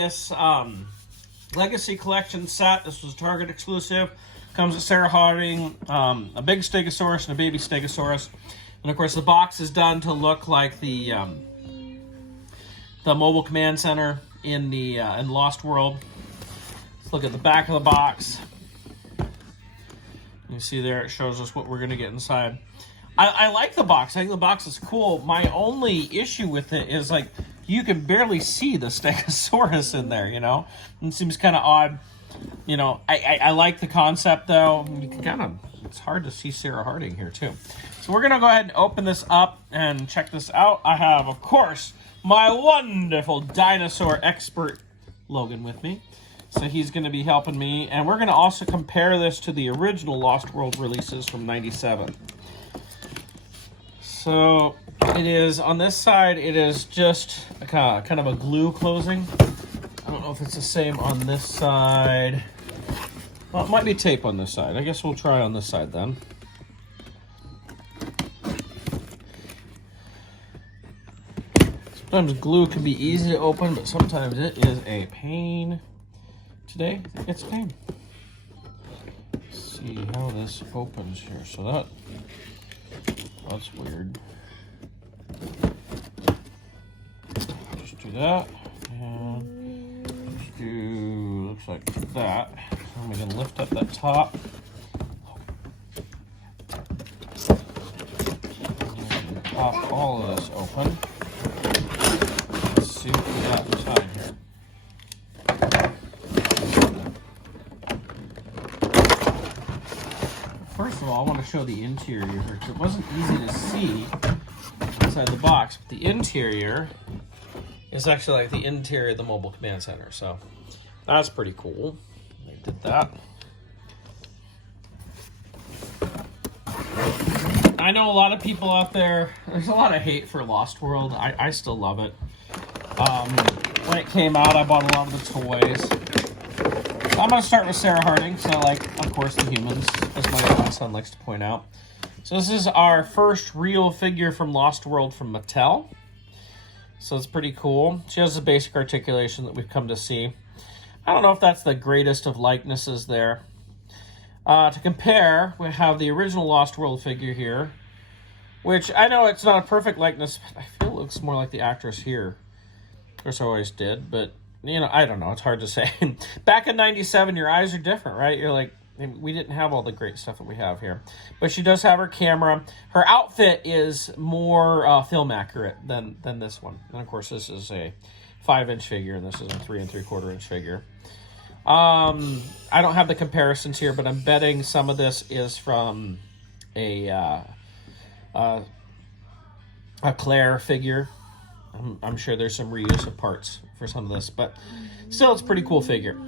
this Legacy Collection set. This was Target exclusive. Comes with Sarah Harding, a big Stegosaurus and a baby Stegosaurus. And of course the box is done to look like the mobile command center in the in Lost World. Let's look at the back of the box. You see there, it shows us what we're going to get inside. I like the box. I think the box is cool. My only issue with it is, like, you can barely see the Stegosaurus in there, you know? It seems kind of odd. You know, I like the concept, though. You can kind of, it's hard to see Sarah Harding here, too. So we're going to go ahead and open this up and check this out. I have, of course, my wonderful dinosaur expert, Logan, with me. So he's going to be helping me. And we're going to also compare this to the original Lost World releases from '97. So it is, on this side, it is just a kind of a glue closing. I don't know if it's the same on this side. Well, it might be tape on this side. I guess we'll try on this side then. Sometimes glue can be easy to open, but sometimes it is a pain. Today, it's pain. Let's see how this opens here. So that's weird. Just do that, and just do, looks like that. And we can lift up that top. And pop all of this open. Let's see what we got inside here. First of all, I want to show the interior here, because it wasn't easy to see inside the box. But the interior is actually like the interior of the mobile command center, so that's pretty cool. They did that. I know a lot of people out there, there's a lot of hate for Lost World. I still love it. When it came out, I bought a lot of the toys. I'm going to start with Sarah Harding, so I like, of course, the humans, as my son likes to point out. So this is our first real figure from Lost World from Mattel. So it's pretty cool. She has the basic articulation that we've come to see. I don't know if that's the greatest of likenesses there. To compare, we have the original Lost World figure here, which I know it's not a perfect likeness, but I feel it looks more like the actress here. Of course, I always did, but you know, I don't know. It's hard to say. Back in '97, your eyes are different, right? You're like, we didn't have all the great stuff that we have here. But she does have her camera. Her outfit is more film accurate than this one. And, of course, this is a 5-inch figure, and this is a 3 3/4-inch figure. I don't have the comparisons here, but I'm betting some of this is from a Claire figure. I'm sure there's some reuse of parts for some of this, but still, it's a pretty cool figure.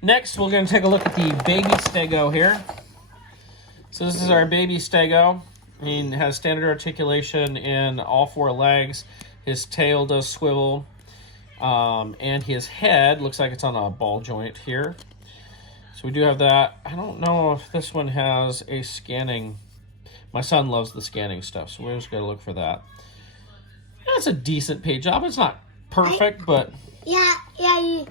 Next, we're going to take a look at the baby Stego here. So this is our baby Stego. He has standard articulation in all 4 legs. His tail does swivel, and his head looks like it's on a ball joint here. So we do have that. I don't know if this one has a scanning. My son loves the scanning stuff, so we're just going to look for that. That's a decent paint job. It's not perfect, but... Yeah, Daddy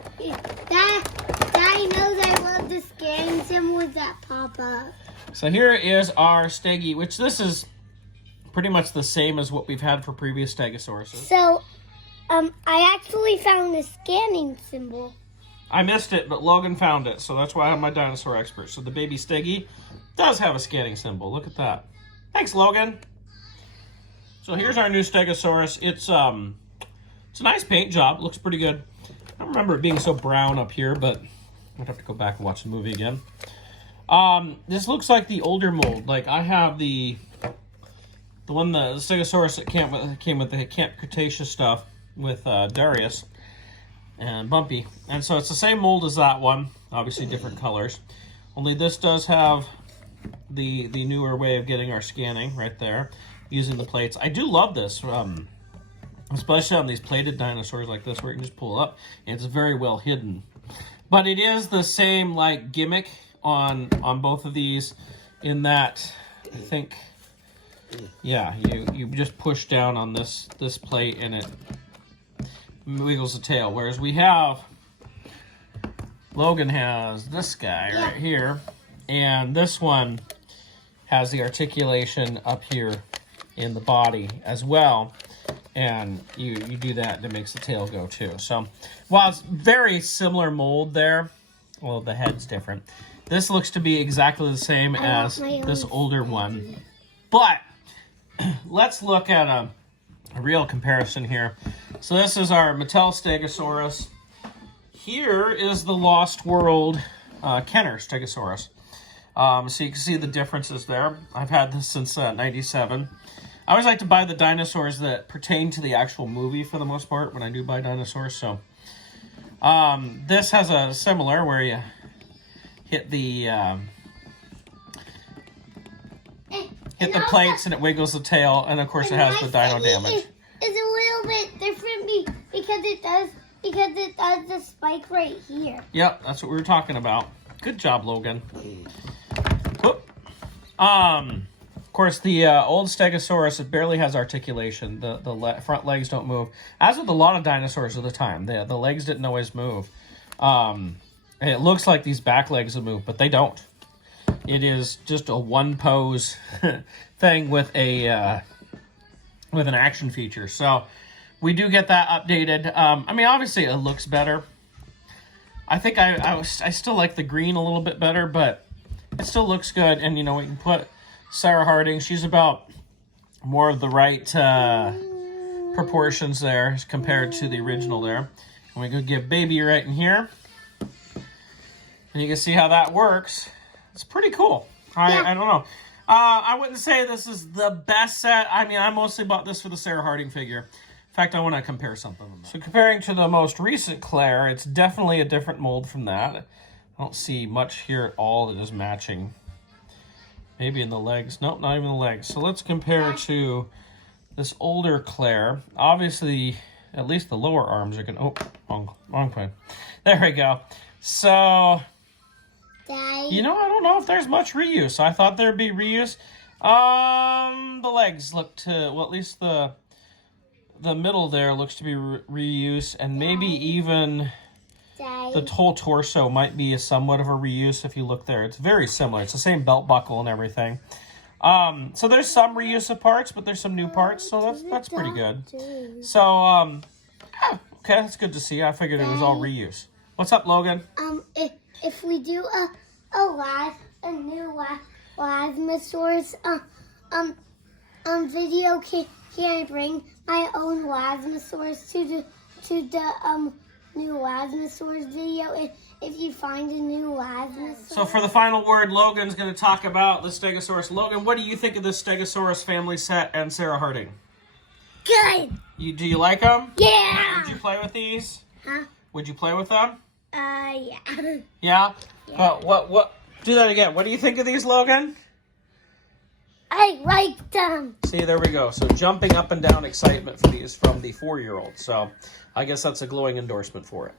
knows I love the scanning symbols that pop up. So here is our Steggy, which this is pretty much the same as what we've had for previous Stegosauruses. So, I actually found a scanning symbol. I missed it, but Logan found it, so that's why I have my dinosaur expert. So the baby Steggy does have a scanning symbol. Look at that. Thanks, Logan. So here's our new Stegosaurus. It's a nice paint job. Looks pretty good. I don't remember it being so brown up here, but I'd have to go back and watch the movie again. This looks like the older mold. Like I have the Stegosaurus that came with the Camp Cretaceous stuff with Darius and Bumpy, and so it's the same mold as that one. Obviously different colors. Only this does have the newer way of getting our scanning right there, using the plates. I do love this, especially on these plated dinosaurs like this, where you can just pull up and it's very well hidden. But it is the same like gimmick on both of these, in that I think, yeah, you just push down on this plate and it wiggles the tail. Whereas we have Logan has this guy right here, and this one has the articulation up here in the body as well. And you do that, and it makes the tail go too. So while it's very similar mold there, well, the head's different. This looks to be exactly the same as this older one. But let's look at a real comparison here. So this is our Mattel Stegosaurus. Here is the Lost World Kenner Stegosaurus. So you can see the differences there. I've had this since 97. I always like to buy the dinosaurs that pertain to the actual movie for the most part when I do buy dinosaurs. So this has a similar where you hit the plates and it wiggles the tail, and of course it has the dino damage. It's a little bit different because it does the spike right here. Yep, that's what we were talking about. Good job, Logan. Whoop. Of course, the old Stegosaurus, it barely has articulation. The front legs don't move. As with a lot of dinosaurs of the time, the legs didn't always move. And it looks like these back legs will move, but they don't. It is just a one pose thing with an action feature. So we do get that updated. I mean, obviously it looks better. I think I still like the green a little bit better, but it still looks good. And, you know, we can put Sarah Harding. She's about more of the right proportions there as compared to the original there. And we could give Baby right in here. And you can see how that works. It's pretty cool. I don't know. I wouldn't say this is the best set. I mean, I mostly bought this for the Sarah Harding figure. In fact, I want to compare something. So comparing to the most recent Claire, it's definitely a different mold from that. I don't see much here at all that is matching. Maybe in the legs. Nope, not even the legs. So let's compare to this older Claire. Obviously, at least the lower arms are going to... Oh, wrong way. There we go. So... You know, I don't know if there's much reuse. I thought there'd be reuse. The legs look to, well, at least the middle there looks to be reuse, and maybe even the whole torso might be somewhat of a reuse if you look there. It's very similar. It's the same belt buckle and everything. So there's some reuse of parts, but there's some new parts, so that's pretty good. So, yeah, okay, that's good to see. I figured it was all reuse. What's up, Logan? If we do a new Lasmosaurus video, can I bring my own Lasmosaurus to the new Lasmosaurus video if you find a new Lasmosaurus? So for the final word, Logan's going to talk about the Stegosaurus. Logan, what do you think of this Stegosaurus family set and Sarah Harding? Good. Do you like them? Yeah. Would you play with these? Huh? Would you play with them? Yeah. Yeah? What? Do that again. What do you think of these, Logan? I like them. See, there we go. So jumping up and down excitement for these from the 4-year-old. So I guess that's a glowing endorsement for it.